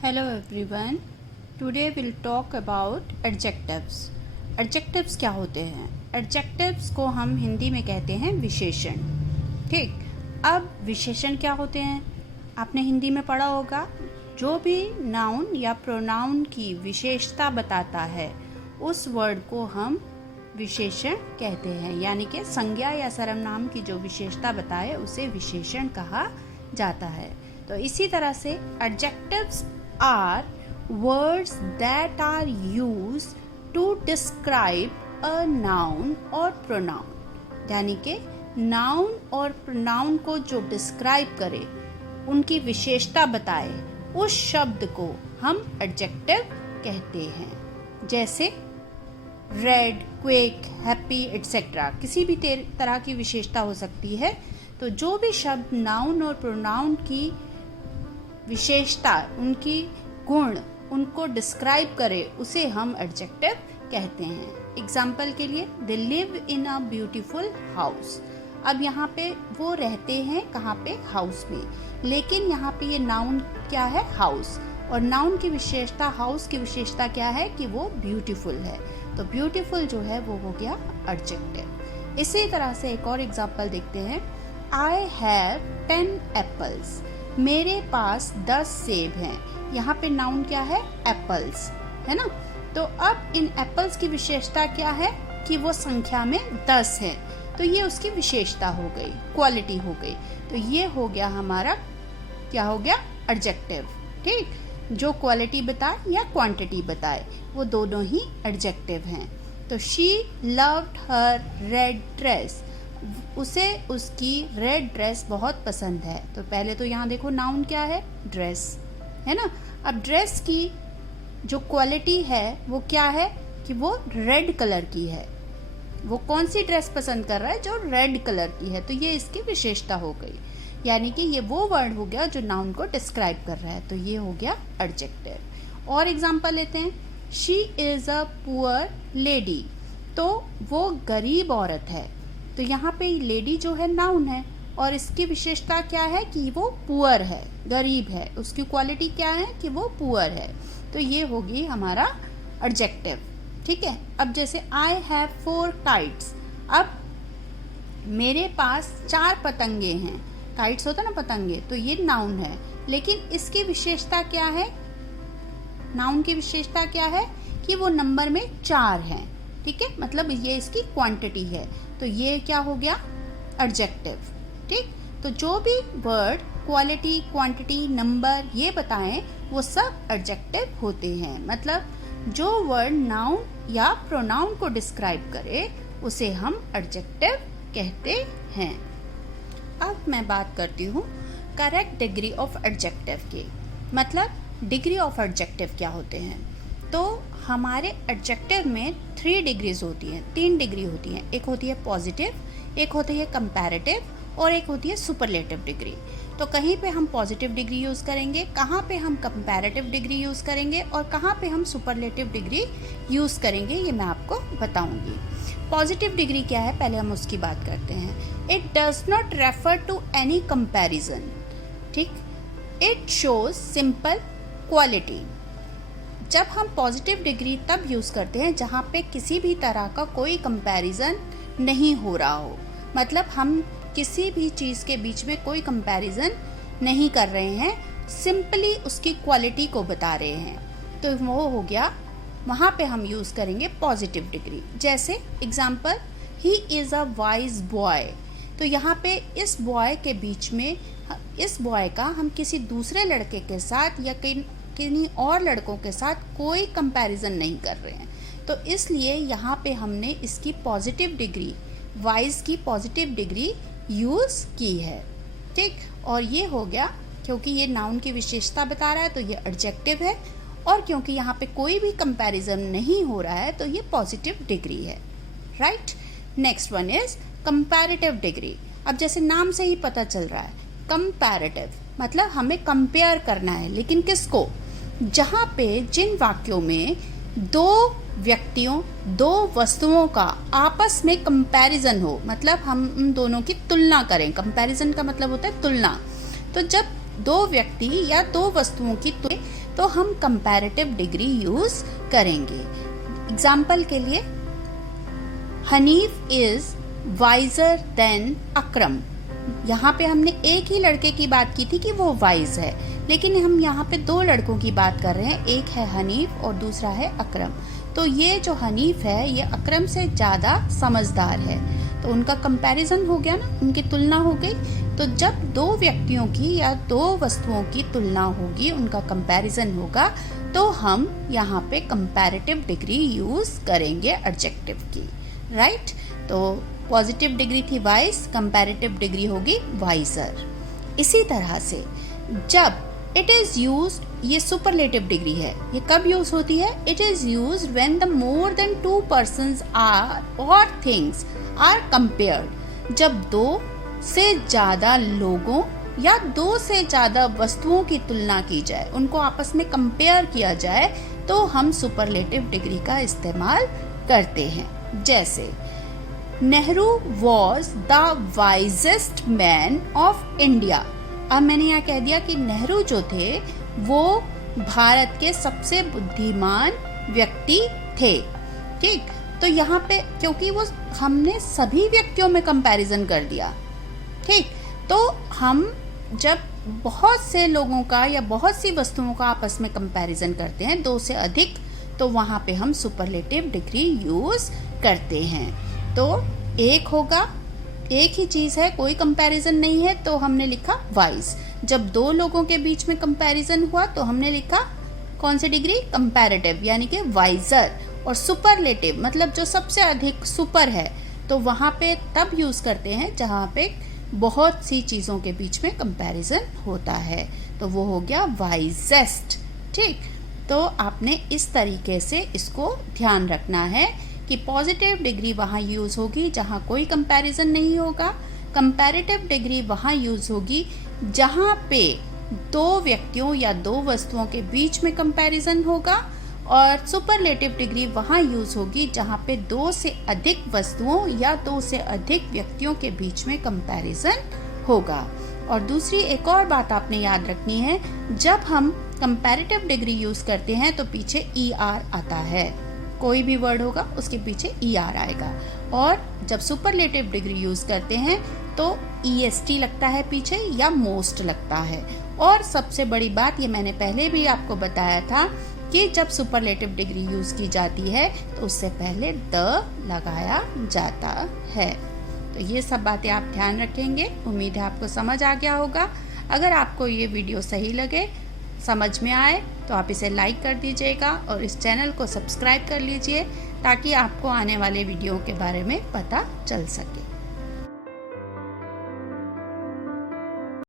Hello everyone. Today we'll talk about adjectives. Adjectives क्या होते हैं? Adjectives को हम हिंदी में कहते हैं विशेषण. ठीक. अब विशेषण क्या होते हैं? आपने हिंदी में पढ़ा होगा. जो भी नाउन या प्रोनाउन की विशेषता बताता है उस वर्ड को हम विशेषण कहते हैं. यानी कि संज्ञा या सर्वनाम की जो विशेषता बताए उसे विशेषण कहा जाता है. तो इसी तरह से adjectives are words that are used to describe a noun or pronoun. यानी कि नाउन और प्रोनाउन को जो डिस्क्राइब करे, उनकी विशेषता बताए, उस शब्द को हम एडजेक्टिव कहते हैं. जैसे रेड, क्विक, हैप्पी एटसेट्रा किसी भी तरह की विशेषता हो सकती है. तो जो भी शब्द नाउन और प्रोनाउन की विशेषता, उनकी गुण, उनको डिस्क्राइब करे उसे हम एडजेक्टिव कहते हैं. एग्जाम्पल के लिए, they live in a beautiful house. अब यहाँ पे वो रहते हैं कहाँ पे? हाउस में. लेकिन यहाँ पे ये नाउन क्या है? हाउस. और नाउन की विशेषता, हाउस की विशेषता क्या है कि वो ब्यूटीफुल है. तो ब्यूटीफुल जो है वो हो गया एडजेक्टिव. इसी तरह से एक और एग्जाम्पल देखते हैं. I have 10 apples. मेरे पास 10 सेब हैं. यहाँ पे नाउन क्या है? एप्पल्स, है ना. तो अब इन एप्पल्स की विशेषता क्या है कि वो संख्या में 10 है. तो ये उसकी विशेषता हो गई, क्वालिटी हो गई. तो ये हो गया हमारा, क्या हो गया? एडजेक्टिव. ठीक. जो क्वालिटी बताए या क्वांटिटी बताए, वो दोनों ही एडजेक्टिव हैं. तो she loved her red dress. उसे उसकी रेड ड्रेस बहुत पसंद है. तो पहले तो यहाँ देखो नाउन क्या है? ड्रेस, है ना. अब ड्रेस की जो क्वालिटी है वो क्या है कि वो रेड कलर की है. वो कौन सी ड्रेस पसंद कर रहा है? जो रेड कलर की है. तो ये इसकी विशेषता हो गई. यानी कि ये वो वर्ड हो गया जो नाउन को डिस्क्राइब कर रहा है. तो ये हो गया एडजेक्टिव. और एग्जांपल लेते हैं. She is a poor lady. तो वो गरीब औरत है. तो यहाँ पे लेडी जो है नाउन है और इसकी विशेषता क्या है कि वो पुअर है, गरीब है. उसकी क्वालिटी क्या है कि वो पुअर है. तो ये होगी हमारा एडजेक्टिव. ठीक है. अब जैसे आई हैव 4 काइट्स. अब मेरे पास 4 पतंगे हैं. काइट्स होता ना पतंगे, तो ये नाउन है. लेकिन इसकी विशेषता क्या है? नाउन की विशेषता क्या है कि वो नंबर में 4 हैं. ठीक है. मतलब ये इसकी क्वांटिटी है. तो ये क्या हो गया? एडजेक्टिव. ठीक. तो जो भी वर्ड क्वालिटी, क्वांटिटी, नंबर ये बताएं वो सब एडजेक्टिव होते हैं. मतलब जो वर्ड नाउन या प्रोनाउन को डिस्क्राइब करे उसे हम एडजेक्टिव कहते हैं. अब मैं बात करती हूँ करेक्ट डिग्री ऑफ एडजेक्टिव की. मतलब डिग्री ऑफ एडजेक्टिव क्या होते हैं. तो हमारे एडजेक्टिव में 3 डिग्रीज होती हैं, 3 डिग्री होती हैं. एक होती है पॉजिटिव, एक होती है कंपैरेटिव और एक होती है सुपरलेटिव डिग्री. तो कहीं पे हम पॉजिटिव डिग्री यूज़ करेंगे, कहाँ पे हम कंपैरेटिव डिग्री यूज़ करेंगे और कहाँ पे हम सुपरलेटिव डिग्री यूज़ करेंगे, ये मैं आपको बताऊंगी. पॉजिटिव डिग्री क्या है, पहले हम उसकी बात करते हैं. It does not refer to any comparison. ठीक. It shows simple quality. जब हम पॉजिटिव डिग्री तब यूज़ करते हैं जहाँ पे किसी भी तरह का कोई कंपैरिजन नहीं हो रहा हो. मतलब हम किसी भी चीज़ के बीच में कोई कंपैरिजन नहीं कर रहे हैं, सिंपली उसकी क्वालिटी को बता रहे हैं. तो वो हो गया, वहाँ पे हम यूज़ करेंगे पॉजिटिव डिग्री. जैसे example, he is a wise boy. तो यहाँ पे इस बॉय के बीच में, इस बॉय का हम किसी दूसरे लड़के के साथ या किन्हीं और लड़कों के साथ कोई कंपैरिजन नहीं कर रहे हैं. तो इसलिए यहाँ पे हमने इसकी पॉजिटिव डिग्री, वाइज की पॉजिटिव डिग्री यूज़ की है. ठीक. और ये हो गया क्योंकि ये नाउन की विशेषता बता रहा है तो ये एडजेक्टिव है. और क्योंकि यहाँ पे कोई भी कंपैरिजन नहीं हो रहा है तो ये पॉजिटिव डिग्री है. Right. Next one is comparative degree. अब जैसे नाम से ही पता चल रहा है, कंपैरेटिव मतलब हमें कंपेयर करना है. लेकिन किसको? जहाँ पे जिन वाक्यों में 2 व्यक्तियों, 2 वस्तुओं का आपस में कंपैरिजन हो, मतलब हम उन दोनों की तुलना करें. कंपैरिजन का मतलब होता है तुलना. तो जब दो व्यक्ति या दो वस्तुओं की तुलना, तो हम कंपैरेटिव डिग्री यूज करेंगे। एग्जाम्पल के लिए, हनीफ इज वाइजर देन अकरम। यहाँ पे हमने एक ही लड़के की बात की थी कि वो वाइज है, लेकिन हम यहाँ पे दो लड़कों की बात कर रहे हैं, एक है हनीफ और दूसरा है अकरम। तो ये जो हनीफ है ये अकरम से ज़्यादा समझदार है, तो उनका कंपैरिजन हो गया ना, उनकी तुलना हो गई। तो जब दो व्यक्तियों की या दो वस्तुओं की तुलना होगी, उनका कंपैरिजन होगा, तो हम यहाँ पे कंपैरेटिव डिग्री यूज करेंगे एडजेक्टिव की, राइट। तो पॉजिटिव डिग्री थी वाइज, कंपैरेटिव डिग्री होगी वाइजर। इसी तरह से जब इट इज यूज्ड, ये सुपरलेटिव डिग्री है, ये कब यूज होती है? It is used when the more than two persons are और थिंग्स आर कंपेयर्ड। जब दो से ज्यादा लोगों या दो से ज्यादा वस्तुओं की तुलना की जाए, उनको आपस में कंपेयर किया जाए, तो हम सुपरलेटिव डिग्री का इस्तेमाल करते हैं। जैसे Nehru was the wisest man of India. अब मैंने यहाँ कह दिया कि नेहरू जो थे वो भारत के सबसे बुद्धिमान व्यक्ति थे, ठीक। तो यहाँ पे क्योंकि वो हमने सभी व्यक्तियों में कंपैरिजन कर दिया, ठीक, तो हम जब बहुत से लोगों का या बहुत सी वस्तुओं का आपस में कंपैरिजन करते हैं, दो से अधिक, तो वहाँ पे हम सुपरलेटिव डिग्री यूज करते हैं। तो एक होगा, एक ही चीज़ है, कोई कंपैरिजन नहीं है, तो हमने लिखा वाइज। जब दो लोगों के बीच में कंपैरिजन हुआ तो हमने लिखा कौन सी डिग्री? कंपैरेटिव, यानी कि वाइजर। और सुपरलेटिव मतलब जो सबसे अधिक सुपर है, तो वहाँ पे तब यूज़ करते हैं जहाँ पे बहुत सी चीज़ों के बीच में कंपैरिजन होता है, तो वो हो गया वाइजेस्ट, ठीक। तो आपने इस तरीके से इसको ध्यान रखना है कि पॉजिटिव डिग्री वहाँ यूज़ होगी जहाँ कोई कंपैरिजन नहीं होगा, कंपैरेटिव डिग्री वहाँ यूज़ होगी जहाँ पे दो व्यक्तियों या दो वस्तुओं के बीच में कंपैरिजन होगा, और सुपरलेटिव डिग्री वहाँ यूज़ होगी जहाँ पे दो से अधिक वस्तुओं या दो से अधिक व्यक्तियों के बीच में कंपैरिजन होगा। और दूसरी एक और बात आपने याद रखनी है, जब हम कंपैरेटिव डिग्री यूज़ करते हैं तो पीछे ER आता है, कोई भी वर्ड होगा उसके पीछे ER आएगा। और जब सुपरलेटिव डिग्री यूज़ करते हैं तो EST लगता है पीछे या मोस्ट लगता है। और सबसे बड़ी बात, ये मैंने पहले भी आपको बताया था कि जब सुपरलेटिव डिग्री यूज़ की जाती है तो उससे पहले द लगाया जाता है। तो ये सब बातें आप ध्यान रखेंगे। उम्मीद है आपको समझ आ गया होगा। अगर आपको ये वीडियो सही लगे, समझ में आए, तो आप इसे लाइक कर दीजिएगा और इस चैनल को सब्सक्राइब कर लीजिए ताकि आपको आने वाले वीडियो के बारे में पता चल सके।